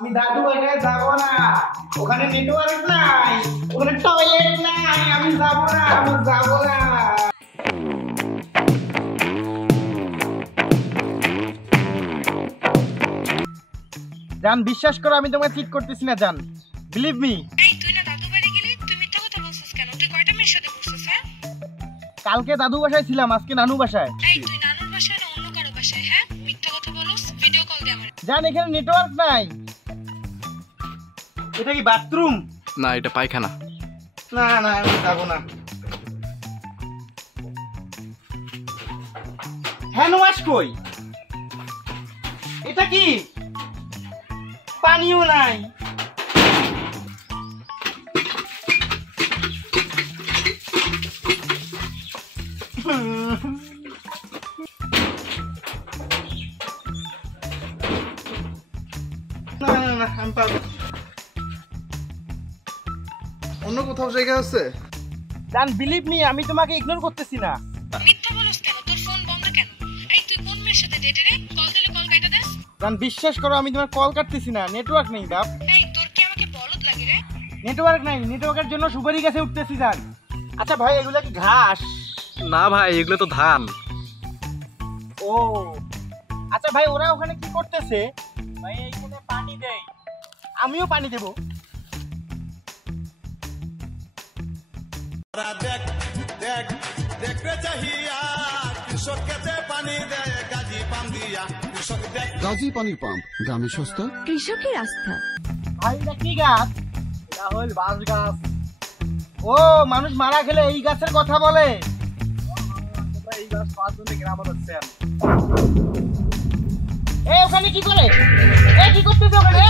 আমি দাদু বাসায় যাবো না, ওখানে নেটওয়ার্ক নাই, ওখানে টয়লেট নাই, আমি যাবো না। জান বিশ্বাস করো আমি তোমাকে ঠিক করতেছি না জান, বিলিভ মি। এই তুই না দাদু বাড়ি গেলি, তুই মিথ্যা কথা বলছিস কেন? তুই কয়টা মেয়ের সাথে ঘুরছিস? হ্যাঁ, কালকে দাদু বাসায় ছিলাম, আজকে নানু বাসায়। এই তুই নানুর বাসায় না অন্য কারো বাসায়? হ্যাঁ, মিথ্যা কথা বলছিস। ভিডিও কল দে আমারে। জান এখানে নেটওয়ার্ক নাই। এটা কি বাথরুম? না, এটা পায়খানা। না না আমি যাবো না। হ্যান্ড ওয়াশ কই? এটা কি? পানিও নাই। না আমি পারবো। অন্য কোথাও জায়গা আছে? জান বিলিভ মি, আমি তোমাকে ইগনোর করতেছি না। মিথ্যা বলছিস কেন? তোর ফোন বন্ধ কেন? এই তুই কোন মেয়ের সাথে ডেটে রে? কল দিলে কল কাটা দেস। জান বিশ্বাস করো আমি তোমার কল কাটতেছি না, নেটওয়ার্ক নেই বাপ। এই তোর কি আমাকে বলদ লাগে রে? নেটওয়ার্ক নাই, নেটওয়ার্কের জন্য সুপারি গাছে উঠতেছি জান। আচ্ছা ভাই এগুলা কি ঘাস? না ভাই, এগুলো তো ধান। ও আচ্ছা ভাই, ওরা ওখানে কি করতেছে? ভাই এইখানে পানি দেয়, আমিও পানি দেব। গাজী পানির পাম্প, গ্রামে সস্তা, কৃষকের আস্থা। ভাই এটা কি গাছ? এটা হল বাঁশ গাছ। ও মানুষ মারা গেলে এই গাছের কথা বলে। এই গাছ পাঁচ জনে গ্রামে হচ্ছেন। ওখানে কি করে? কি করতেছে ওখানে?